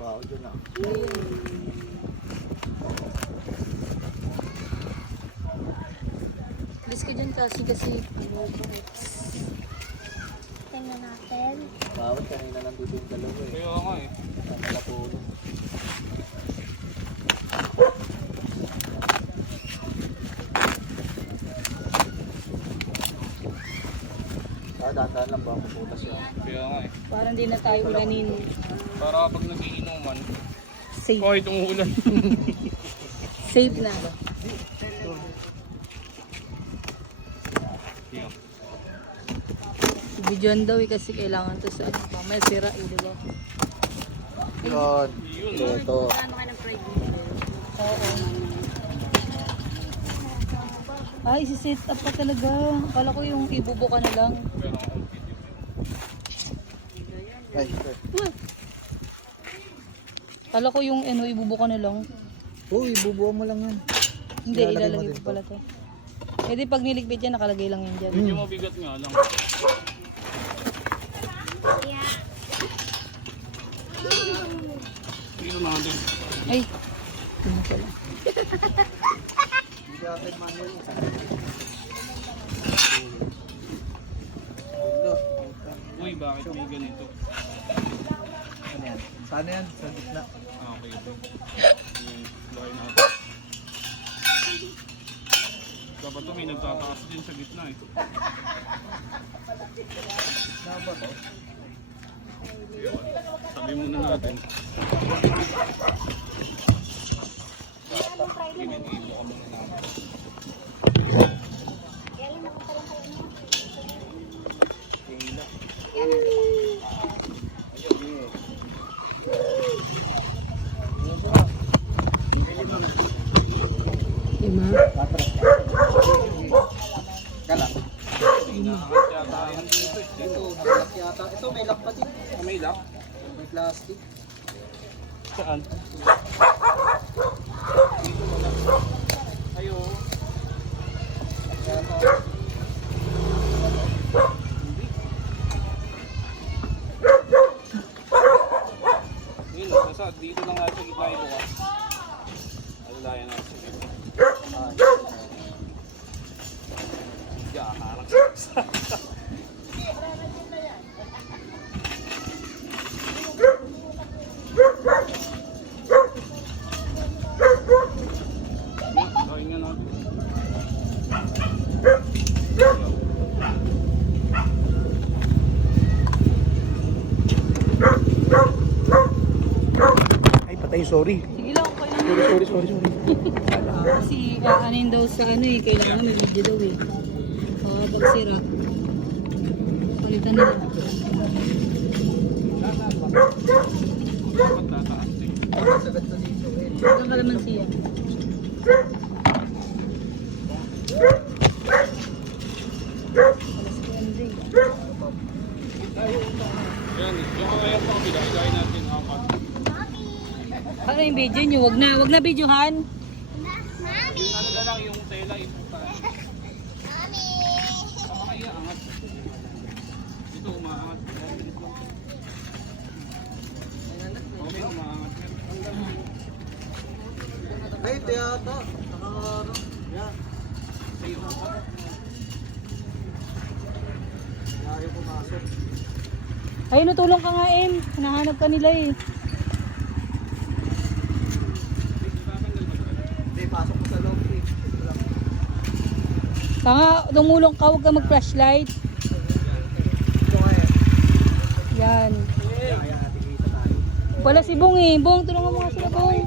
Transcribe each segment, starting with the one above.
Wow, dyan na. Alis ka dyan kasi Tingnan natin. Bawat kanina nandito yung dalawa eh. Kaya nga eh. Saan nakatulong? Dahan-dahan lang ba ang puputas yan? Kaya nga eh. parang di na tayo ulanin. Para kapag nagiinuman, Safe. kahit umuulan. Safe na. Yeah. Videoan daw eh kasi kailangan to sa ano pa. May sira eh, di ba? Yun. Ito. Oo. Ay, si-set up pa talaga. Akala ko yung ibubo ka na lang. Pero ang Ay, sir. Akala ko yung ano, ibubo ka na lang. Uy, bubuo mo lang yan. Hindi, Ilalagay mo ilalagay din ko pala to. Eh di pag niligpit yan, nakalagay lang yan dyan. medyo mabigat nga lang. Dito natin. Ay, hindi pala. Hindi natin manual. Uy, bakit may ganito? Ano yan? Saan yan? Sa gitna. Ah, okay. Yung bahay natin. Dapat to may nagtataas din sa gitna eh. Gitna ba to? Sabi muna natin. Iniibo ka muna natin. Kila. Lima. Kala. Inaangat yata yan dito eh. Dito, nakalak yata. Ito, may lock pa din. Ah, may lock? May plastic. Saan? Ayo. Yun, nasa dito lang nga sa gitna ito ka. Alalayan na sa gitna. Yeah, harap sa Kain nga natin. Ay, patay, sorry. Sige lang, okay lang. Sorry. Kasi aanin daw sa ano eh, kailangan may video daw eh. Pag sira, palitan nila. Dapat tataas din. Sagat sa dito eh. Ang kalamansiya. Yan, yung kaya pa kabila, ilayin natin apat. Ano yung video nyo? Wag na videohan. Yung ano na lang yung tela, iputan. Tama kaya, angat. Ito, umaangat. Okay, umaangat. Ay, ito yata. Nakakarap. Yan. Ayaw pumasok. Ay, natulong ka nga Em. Hinahanap ka nila eh. Hindi, pasok mo sa loob eh. Ito lang. Tanga, dumulong ka, huwag ka mag-flashlight. Ito nga eh. Yan. Kaya natin kita tayo. Wala si Bong eh. Bong, tulungan mo nga sila Bong.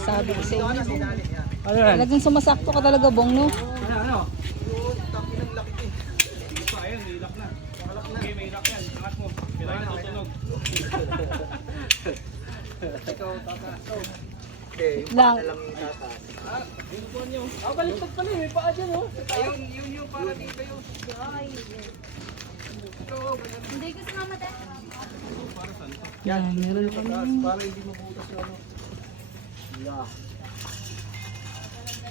Sabi ko sa Ito inyo. na, sinalin yan. Talagang sumasakto ka talaga Bong, no? Ano? Yun, taki ng laki eh. Ito, ayan, may lock na. Okay, may lock yan. Angat mo. Kailangan natutunog. Ikaw, tataas. Okay, yung Lang. paa na lang yung tataas. Binubuan nyo. Ah, baliktad pala eh. May paa dyan, oh. Ayun, yun yung para dito yung... Hindi ko sumama tayo. Yan, meron kami. Para hindi mabutas yung ano. Yeah.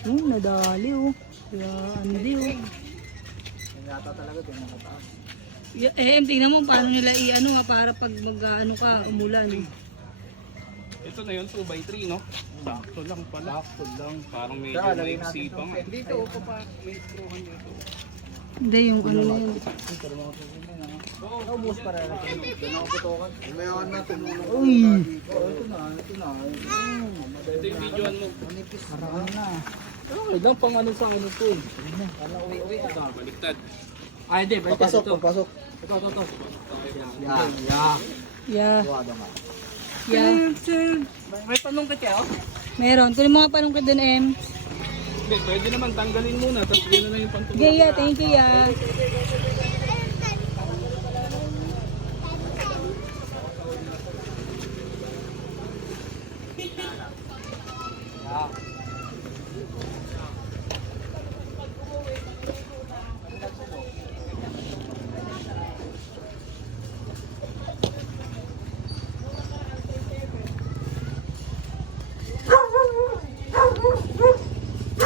Nadali oh. Yan, hindi oh. Yung yata talaga, ito yung nakataas. Tingnan mo paano nila i-ano para pag mag-ano ka, umulan. Ito na yun, 2x3, no? Sakto lang pala. Sakto lang. Parang medyo Kaya, lagay may natin sipa nga. itong Dito, upo pa. May screwhan dito. Hindi, yung ano na yun. Pero mga susunod na. Oo, Naubos para natin. Doon ako putokan. Umayakan natin muna. Uy! Ito na. ito yung videoan mo. Manipis. Haraan na. Okay lang pang ano sa ano to eh. Kala uwi-uwi. Baliktad. Ay, hindi. Papasok, papasok. Ito. Yan. Yeah. Buwado nga. Yeah. May tanong ka kayo? Meron. Kunin mo nga panungkit dun, Em. Hindi, pwede naman tanggalin muna. Tapos yun na lang yung pantulog. Okay, yeah. Thank you, yeah.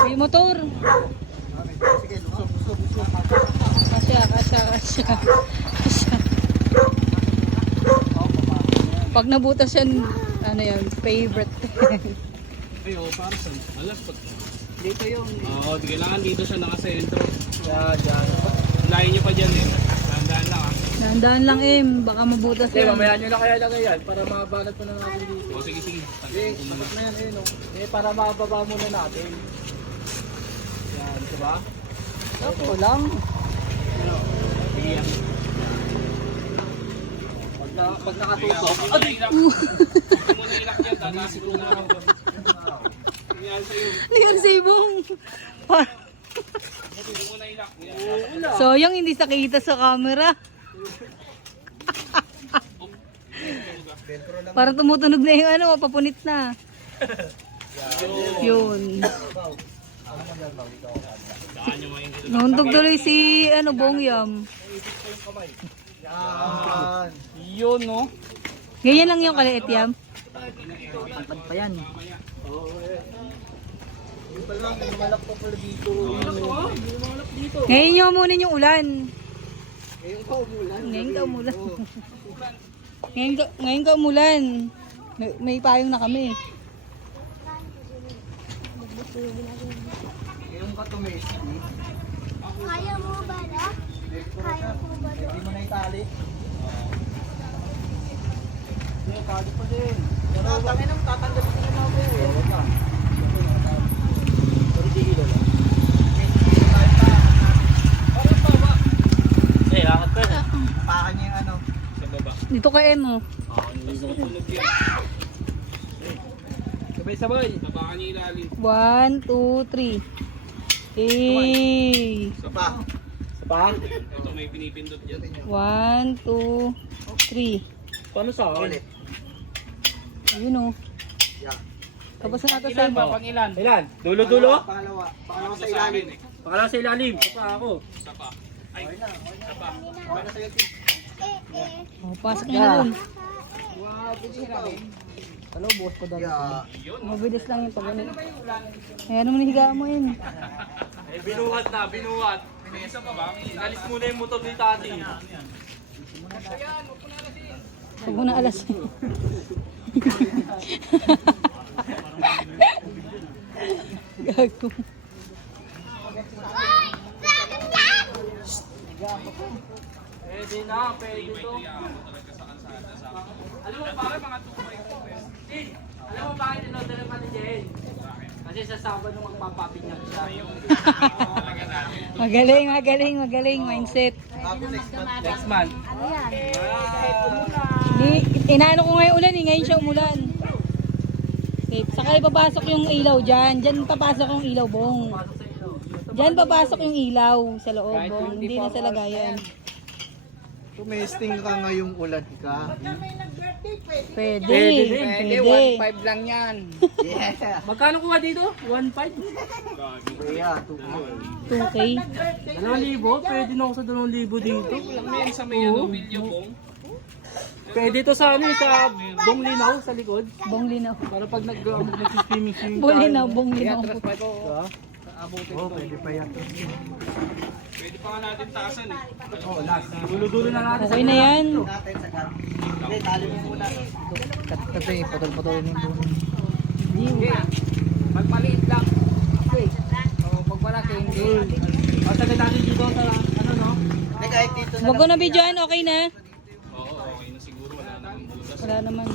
May motor. Sige, lusog. Kasya. Pag nabutas yan, ano yan, favorite. Ay, oo, para saan? Alas, pag... Dito yung... Oo, kailangan dito siya nakasentro. Yan. Layo nyo pa dyan eh. Tandaan lang ah. Dahan lang, Em. Baka mabutas Hindi, yan. mamaya nyo na kaya lagay yan para mabanat mo na natin dito. O, sige. Eh, Tanggalin ko muna. sapat na yan, eh, no? Eh, para mababa muna natin. Yan, diba? Sakto lang. Sige yan. Pag nakatutok. Huwag mo na ilak. Huwag mo na ilak yan. Tataas ko na ako. Yan sa'yo. Yan si Ibong. Huwag mo na ilak. Yan. So, yung hindi sakita sa camera. Para tumutunog na yung ano, papunit na. Yun. Daan nyo ngayon dito. Nauntog tuloy si ano, Bongyam. Yan. Yun, no? Ganyan lang yung kaliit, Yam. Palpad pa yan. Oo, eh. Yung pa lang, malak pa pala dito. Ngayon nyo muna yung ulan. Ngayon pa umulan. Ngayon ka umulan. Ngayon ka umulan. May payong na kami. Ngayon ka tumesti. Kaya mo ba na? Kaya mo ba na? Hindi mo na itali. Hindi, tali pa din. Pero tangin ang tatanggal ko na ako eh. Huwag ka. Pero di kilo lang. Parang baba. Eh, lakad ka na. Pakan niya yung ano. Sa baba. Dito ka, Em, oh. Susunod yan. Sabay-sabay. Tabakan niya ilalim. 1, 2, 3. Eh. Sa pa. Sa pa? Ito may pinipindot dyan. 1, 2, 3. Paano sa akin? Ayun, oh. Yeah. Tapos na ata sa iba. Pang ilan? Ilan? Dulo-dulo? Pangalawa. Pangalawa sa ilalim. Pangalawa sa ilalim. Pa ako. Isa pa. Ay, isa pa. Oh, pasok na doon. Wow, buti ka. Hello, boss ko dami. Mabilis lang yung pag-ano. Ayan naman higaan mo, Em. Eh, binuhat na, binuhat. Isa pa ba? Inalis muna yung motor ni Tati. Huwag mo na alas. Gago. Pwede na, pwede to. Alam mo bakit mga 2.2 eh? Alam mo bakit inodala pa ni Jen? Kasi sa Sabado nung magpapapinyag siya. Magaling mindset. Next month. Inaano ko ngayon ulan eh, ngayon siya umulan. Okay, saka ipapasok yung ilaw dyan. Dyan papasok yung ilaw, Bong. Dyan papasok yung ilaw sa loob, Bong. Hindi na sa lagayan. Tumesting ka ngayong ulan ka. Pwede. 1.5 lang yan. Yeah. Magkano kuha dito? 1.5? Kaya, 2K. 2,000? Pwede na ako sa 2,000 dito. Lang na yan sa may ano, video bong. Pwede to sa ano, sa Bong Linaw sa likod. Bong linaw. Para pag nag-swimming Bong linaw, bong linaw. oh, pwede pa yan. Pwede pa nga natin taasan eh. Dulo-dulo na natin. Okay na yan. Natin sa gabi. Hindi, tali mo muna. Kasi patol-patolin yung buhay. Hindi. Pag maliit lang. O, pag malaki, hindi. O, sagad natin dito sa, ano no? Wag ko na videoan, okay na? Oo, okay na siguro. Wala namang butas. Wala naman.